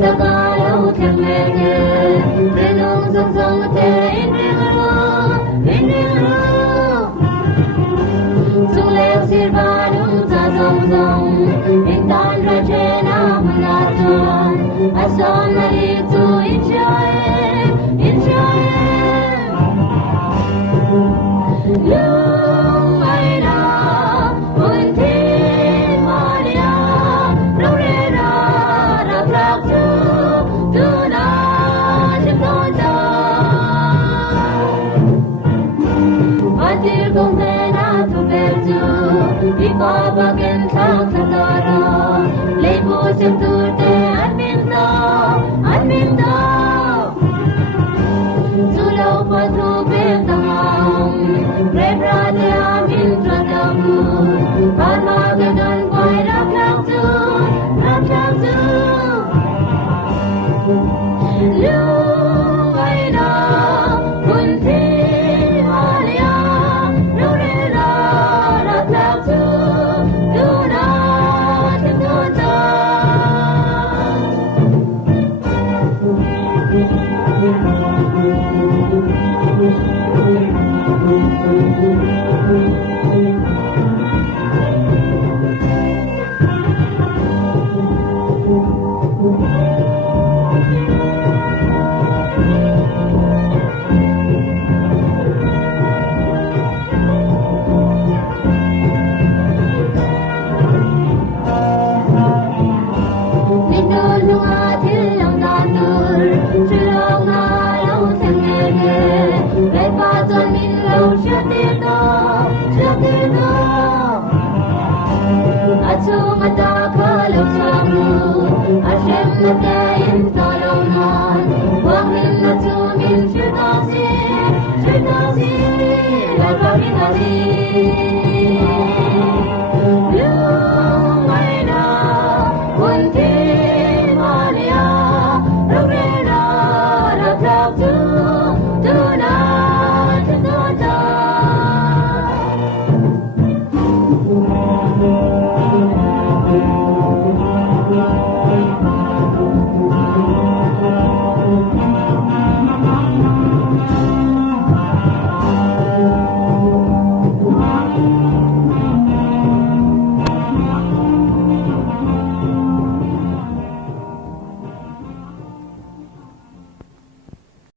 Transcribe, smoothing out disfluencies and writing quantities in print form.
Tagalo Temene, Renung Zong Te Indiro, Zulek Sirvanum Zazong, Intan Rajena Munaton, Ason Nalitu Enjoy. Lung ai na, unti Maria, Lorena, la Prato, Tuna, Chipota. Atir Gomena tu perdu, Ipaba Genta Tatara, Lebo Septurte, Adminda. Zulo Patu Betang, Rebrade Amin Tradamu, Armageddon Boy Raklaktu, Luaina, Kunti Maria, Lorena, Raklaktu, Tuna, Chipota. Thank you.